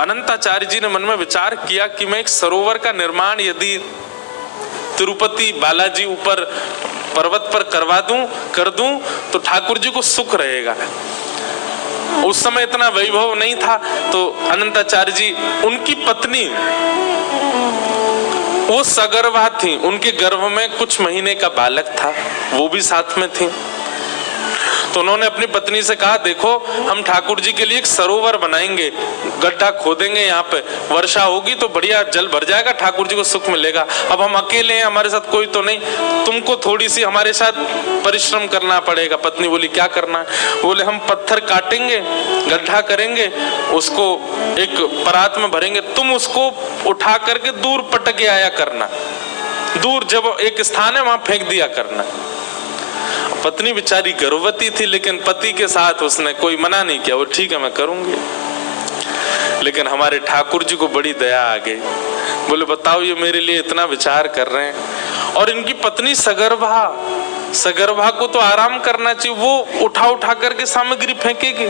अनंताचार्य जी ने मन में विचार किया कि मैं एक सरोवर का निर्माण यदि तिरुपति बालाजी ऊपर पर्वत पर कर दूं तो ठाकुर जी को सुख रहेगा। उस समय इतना वैभव नहीं था, तो अनंताचार्य जी, उनकी पत्नी वो सगर्भा थी, उनके गर्भ में कुछ महीने का बालक था, वो भी साथ में थी। तो उन्होंने अपनी पत्नी से कहा, देखो हम ठाकुर जी के लिए एक सरोवर बनाएंगे, गड्ढा खोदेंगे, यहाँ पे वर्षा होगी तो बढ़िया जल भर जाएगा, ठाकुर जी को सुख मिलेगा। अब हम अकेले हैं, हमारे साथ कोई तो नहीं, तुमको थोड़ी सी हमारे साथ परिश्रम करना पड़ेगा। पत्नी बोली, क्या करना है? बोले, हम पत्थर काटेंगे, गड्ढा करेंगे, उसको एक परात में भरेंगे, तुम उसको उठा करके दूर पटक आया करना, दूर जब एक स्थान है वहां फेंक दिया करना। पत्नी बेचारी गर्भवती थी, लेकिन पति के साथ उसने कोई मना नहीं किया, वो ठीक है मैं करूंगी। लेकिन हमारे ठाकुर जी को बड़ी दया आ गई, बोले बताओ ये मेरे लिए इतना विचार कर रहे हैं, और इनकी पत्नी सगर्भा को तो आराम करना चाहिए, वो उठा करके सामग्री फेंकेगी।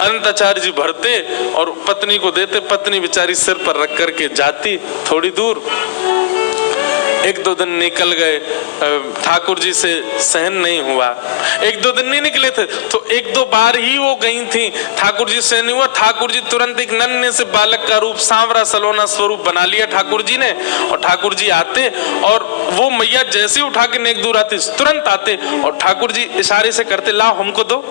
अनंताचार्य जी भरते और पत्नी को देते, पत्नी बेचारी सिर पर रख करके जाती थोड़ी दूर। एक दो दिन निकल गए, ठाकुर जी से सहन नहीं हुआ, एक दो दिन नहीं निकले थे तो एक दो बार ही वो गई थी, ठाकुर जी से नहीं हुआ। ठाकुर जी तुरंत एक नन्हे से बालक का रूप, सांवरा सलोना स्वरूप बना लिया ठाकुर जी ने, और ठाकुर जी आते और वो मैया जैसे उठा के नेक दूर आती तुरंत आते और ठाकुर जी इशारे से करते, लाओ हमको दो।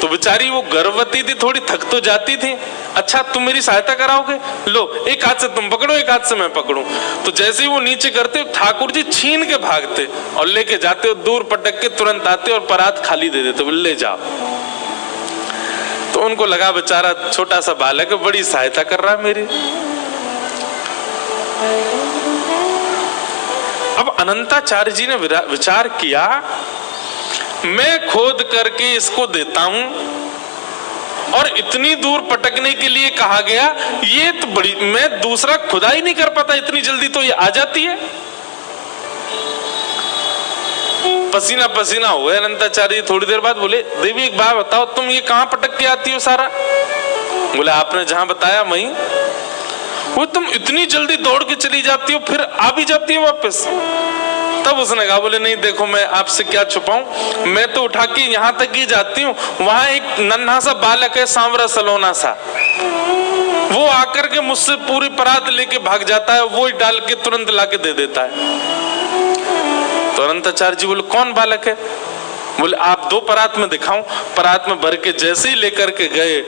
तो बेचारी वो गर्भवती थी, थोड़ी थक तो जाती थी, अच्छा तुम मेरी सहायता कराओगे, लो एक हाथ से तुम पकड़ो, एक हाथ से मैं पकड़ूं। तो जैसे ही वो नीचे करते ठाकुर जी छीन के भागते और लेके जाते और दूर पटक के तुरंत आते और परात खाली दे देते, बोले ले जाओ। तो उनको लगा बेचारा छोटा सा बालक है, बड़ी सहायता कर रहा है मेरी। अब अनंताचार्य जी ने विचार किया, मैं खोद करके इसको देता हूं और इतनी दूर पटकने के लिए कहा गया, ये तो बड़ी, मैं दूसरा खुदाई नहीं कर पाता इतनी जल्दी, तो ये आ जाती है। पसीना पसीना हुए अनंताचार्य थोड़ी देर बाद बोले, देवी एक बात बताओ, तुम ये कहां पटक के आती हो सारा? बोले आपने जहां बताया वहीं। वो तुम इतनी जल्दी दौड़ के चली जाती हो, फिर आ भी जाती है वापस? तब उसने कहा, बोले नहीं देखो मैं आपसे क्या छुपाऊं, मैं तो उठा के यहाँ तक ही जाती हूँ, वहां एक नन्हा सा बालक है, सांवरा सलोना सा, वो आकर के मुझसे पूरी परात लेके भाग जाता है, वो ही डाल के तुरंत लाके दे देता है। तो अनंताचार्य जी बोले, कौन बालक है? बोले आप दो परात में दिखाऊं। परात में भर के जैसे ही लेकर के गए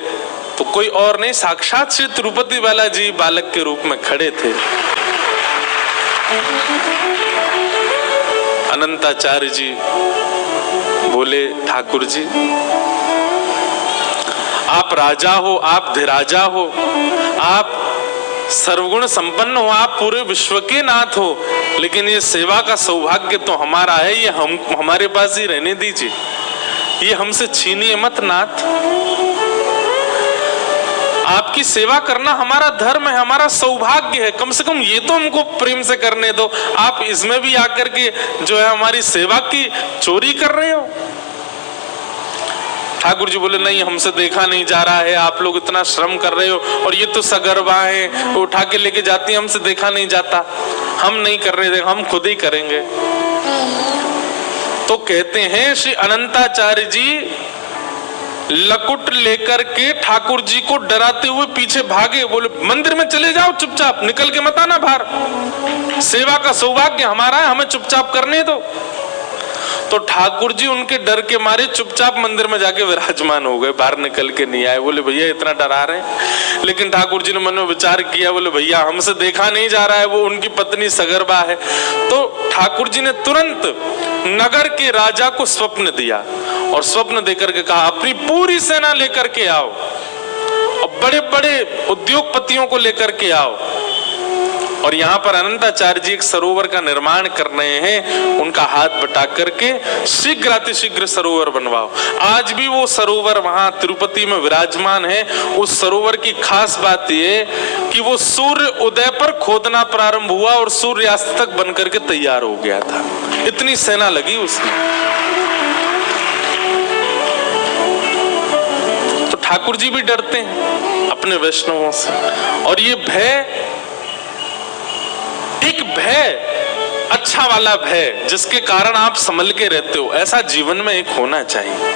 तो कोई और नहीं, साक्षात श्री तिरुपति बालाजी बालक के रूप में खड़े थे। अनंताचार्य जी बोले, ठाकुर जी आप राजा हो, आप धिराजा हो, आप सर्वगुण संपन्न हो, आप पूरे विश्व के नाथ हो, लेकिन ये सेवा का सौभाग्य तो हमारा है, ये हमारे पास ही रहने दीजिए, ये हमसे छीनिए मत नाथ। आपकी सेवा करना हमारा धर्म है, हमारा सौभाग्य है, कम से कम ये तो हमको प्रेम से करने दो। आप इसमें भी आकर के जो है हमारी सेवा की चोरी कर रहे हो। ठाकुर जी बोले, नहीं हमसे देखा नहीं जा रहा है, आप लोग इतना श्रम कर रहे हो, और ये तो सगर्भा है, उठा के लेके जाती है, हमसे देखा नहीं जाता, हम नहीं कर रहे, हम खुद ही करेंगे। तो कहते हैं श्री अनंताचार्य जी लकुट लेकर के ठाकुर जी को डराते हुए पीछे भागे, बोले मंदिर में चले जाओ, चुपचाप निकल के मत आना बाहर, सेवा का सौभाग्य हमारा है, हमें चुपचाप करने दो। तो ठाकुर जी उनके डर के मारे चुपचाप मंदिर में जाके विराजमान हो गए, बाहर निकल के नहीं आए। बोले भैया इतना डरा रहे हैं, लेकिन ठाकुर जी ने मन में विचार किया, बोले भैया हमसे देखा नहीं जा रहा है, वो उनकी पत्नी सगर्भा है। तो ठाकुर जी ने तुरंत नगर के राजा को स्वप्न दिया और स्वप्न देकर के कहा, अपनी पूरी सेना लेकर के आओ और बड़े बड़े उद्योगपतियों को लेकर के आओ, और यहाँ पर अनंताचार्य जी एक सरोवर का निर्माण कर रहे हैं, उनका हाथ बटा करके शीघ्र अतिशीघ्र सरोवर बनवाओ। आज भी वो सरोवर वहां तिरुपति में विराजमान है। उस सरोवर की खास बात ये कि वो सूर्य उदय पर खोदना प्रारंभ हुआ और सूर्यास्त तक बन करके तैयार हो गया था, इतनी सेना लगी उसमें। तो ठाकुर जी भी डरते हैं, अब अपने वैष्णवों से। और ये भय, एक भय अच्छा वाला भय जिसके कारण आप संभल के रहते हो, ऐसा जीवन में एक होना चाहिए।